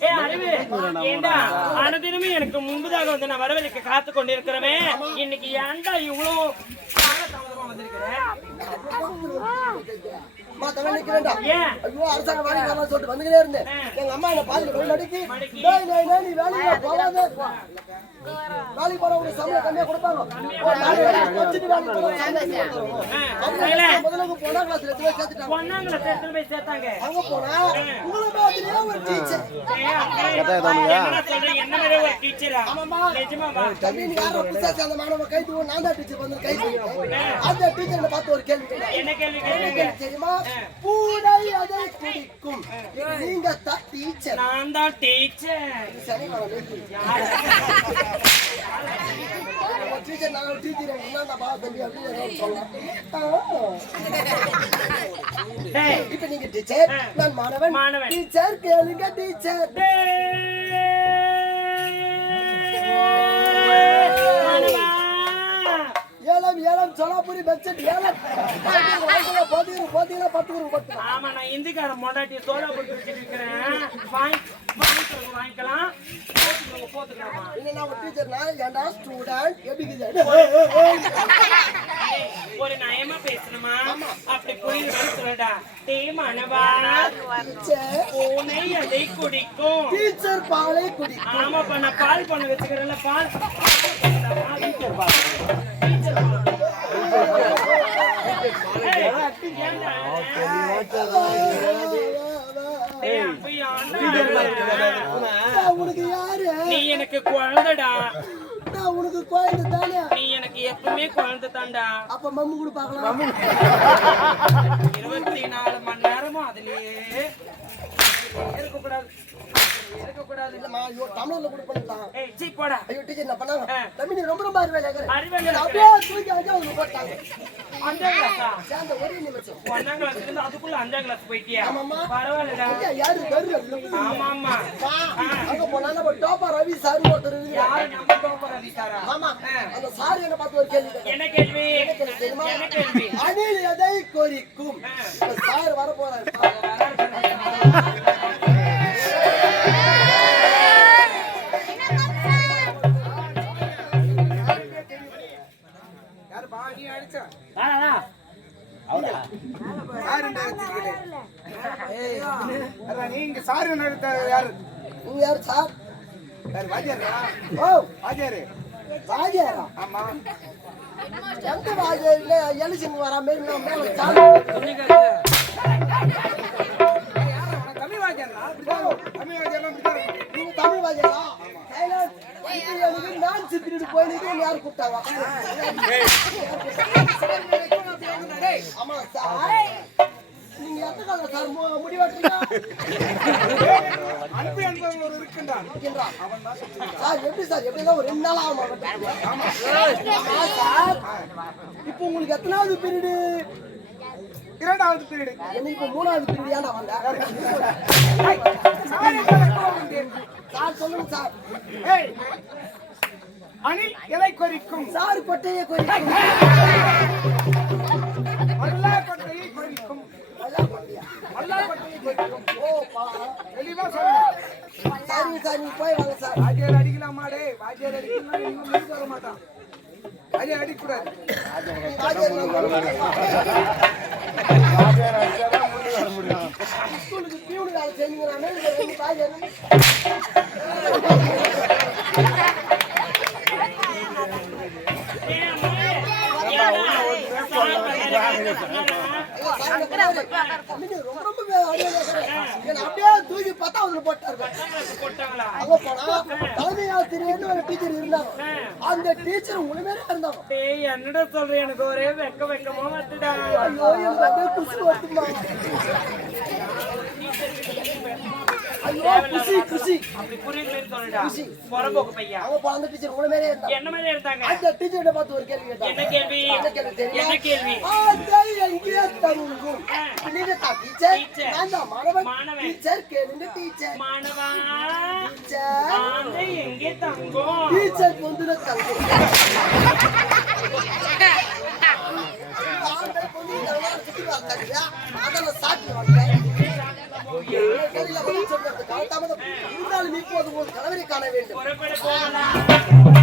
ஏய், அறிவு, ஏண்டா, அனுதினமும் எனக்கு முன்பதாக வந்து நான் வரவழைக்க காத்து கொண்டிருக்கிறமே. இன்னைக்கு ஏன்டா இவ்வளோ வந்திருக்கிறேன் அம்மா, ஐயோ, அரசாங்க வேலைக்கு சொல்லிட்டு வந்துக்கிட்டே இருந்தேன். எங்க அம்மா என்னை பாதியில போய் மடக்கி. டேய், டேய், டேய், நீ வேலைக்கு போகாத. வேலைக்கு போறவங்களுக்கு சம்பளம் கம்மியா கொடுப்பாங்க. வச்சுட்டு வேலைக்கு சரில. முதல்ல போனா கிளாஸ்ல எடுத்து போய் சேர்த்துட்டாங்க. பொன்னாங்களை சேர்த்து போய் சேர்த்தாங்க? அங்க போனா உங்களை மாதிரியே ஒரு டீச்சர்? என்ன மாதிரி ஒரு டீச்சரா நிஜமாவா? தம்பி நீ யாரோ? புதுசா சேர்ந்த மாணவன் கை தூக்கு. நான் தான் டீச்சர் வந்து கை தூக்கு. அந்த டீச்சரை பார்த்து ஒரு கேள்வி கேட்டேன். என்ன கேள்வி என்ன கேட்டீங்க கேள்வி தெரியுமா? பூனை அதை குடிக்கும். நீங்க தான் டீச்சர். நான் தான் டீச்சர். சரி டீச்சர் நாங்கள் டீச்சர் என்ன பா தம்பி அப்படின்னு ஏதாவது சொல்லலாம் டேய். இப்ப நீங்க டீச்சர் நான் மாணவன். மாணவன். டீச்சர் கேளுங்க டீச்சர். ஏலம் ஏலம் சோலாபுரி பெட்ஷீட் ஏலம் போதீங்க போதீங்க பத்து ரூபா பத்து ஆமா நான் இந்திக்கார மொண்டாட்டி போட்டு வச்சுட்டு இருக்கிறேன் வாங்கிக்கலாம். போட்டுக்கலாமா இல்ல நான் ஒரு டீச்சர் நான் ஸ்டூடெண்ட் எப்படி ஒரு நயமா பேசணுமா? அப்படி புரியுது சொல்லடா டே மனவா பூனை அதை குடிக்கும்? டீச்சர் பாலை குடிக்கும். ஆமாப்பா நான் பால் பண்ண வச்சுக்கிறேன்ல பால். டீச்சர் பால் உனக்கு யாரு நீ எனக்கு குழந்தைடா. நான் உனக்கு குழந்தை தானே நீ எனக்கு எப்பவுமே குழந்தை தாண்டா அப்ப மம்மு கூட பாக்கலாம் இருபத்தி நாலு மணி நேரமும் அதுலயே இருக்கக்கூடாது. இல்லம்மா ஐயோ தமிழ்ல கூட பண்ணிட்டான் ஏய் சீ போடா. ஐயோ டீச்சர் என்ன பண்ணாங்க ஆ. தம்பி நீ ரொம்ப ரொம்ப அறிவாளி அறிவாளியா இருக்கிற. அப்படியே தூக்கி அஞ்சாவது போட்டாங்க. அஞ்சாம் கிளாஸா? சேர்ந்த ஒரே நிமிஷம். ஒன்னாம் கிளாஸ்ல இருந்து அதுக்குள்ள அஞ்சாம் கிளாஸ் போயிட்டியா? ஆமாம்மா. பரவாயில்லடா. ஐயா, யாரு பேரு ஆமா ஆமா அங்க போனா நம்ம டோப்பா ரவி சார் ஒருத்தர். யாரு நம்ம ஆமா. அந்த சார் என்ன பார்த்து ஒரு கேள்வி. என்ன கேள்வி? என்ன கேள்வி அணில் எதை சார் வர போறாரு நடத்த யாரு? நீங்க யாரு சார் யாரு வாத்தியாரா? ஓ. வாத்தியாரு. வாஜியாரா ஆமா. எந்த வாஜியாரில் எலிசிங் வரா நான் மேல சார் தமிழ் வாத்தியாரா? தமிழ் இருக்கும். நீங்க தமிழ் வாஜியாரா நான் சித்திரிட்டு போயிருக்கு யார் கூப்பிட்டாங்க? ஆமா சார். நீங்க எந்த காலம் சார் மு- முடி வெட்டுறீங்க அன்பு என்பவன் ஒரு இருக்கின்றான் இருக்கின்றா. சார் எப்படி சார் எப்படிதான் ஒரு ரெண்டு நாள் ஆகுமா சார் இப்போ உங்களுக்கு எத்தனாவது பீரியடு இரண்டாவது பீரியடு என்ன இப்போ மூணாவது பீரியட் ஏன்டா வந்தேன் சார் சொல்லுங்க சார் ஏய் அணில் எதை குறிக்கும் சார் கொட்டையை குறிக்கும் அடிக்கலாம் இன்னும் ஸ்கூலுக்கு பியூனு வேலை செஞ்சுக்கிறானே ரொம்ப ரொம்ப அப்படியே தூக்கி பார்த்தா அவரு போட்டாரு அங்க போனா தலைமை ஆசிரியர்னு ஒரு டீச்சர் இருந்தாங்க அந்த டீச்சர் உண்மையிலே இருந்தாங்க டேய் என்னடா சொல்ற எனக்கு ஒரே வெக்க வெக்கமா வந்துடா ஐயோ எனக்கு குசு வருதுமா ஐயோ குஷி குஷி அப்படி புரியுது மாதிரி சொல்லுடா புறம்போக்கு பையா அவன் பிறந்த டீச்சர் உங்களை மாதிரியே இருந்தான் என்ன மாதிரி இருந்தாங்க அந்த டீச்சர்கிட்ட பார்த்து ஒரு கேள்வி கேட்டான் என்ன கேள்வி என்ன கேள்வி தெரியுமா? என்ன கேள்வி ஆந்தை எங்கே தங்கும்? நீங்க தான் டீச்சர், டீச்சர். நான் தான் மாணவன். டீச்சர் கேளுங்க டீச்சர். மாணவா டீச்சர், ஆந்தை எங்கே தங்கும் டீச்சர் பொந்துல தங்கும். அதெல்லாம். கேள்வியில இருந்தாலும் இப்போது உங்கள் கணவரை காண வேண்டும்.